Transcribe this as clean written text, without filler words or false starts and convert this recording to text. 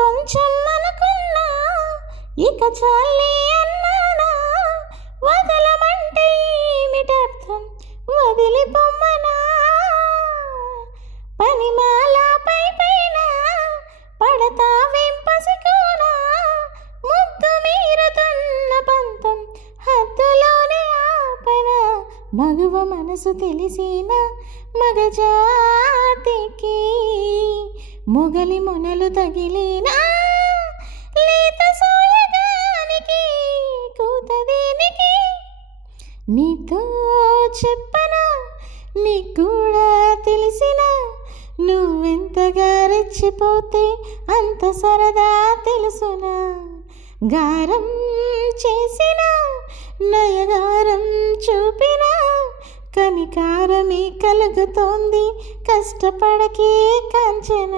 కొంచెం అనుకున్నా ఇక చాలే అన్నానా, వదలమంటే ఏమిటర్థం వదిలిపోమ్మనా, పనిమాల పైన పడతా వెంపసికోనా, ముద్దు మీరుతున్న పంతం హద్దులోనే ఆపనా, మగువ మనసు తెలిసిన మగజాతికి మొగలి మొనలు తగిలినా, లేత సోయగానికి కూతదేనికి, నీతో చెప్పనా నీకు కూడా తెలిసిన, నువ్వెంతగా రెచ్చిపోతే అంత సరదా తెలుసునా, గారం చేసిన నయగారం చూపిన కనికారమే కలుగుతోంది కష్టపడకే కాంచన.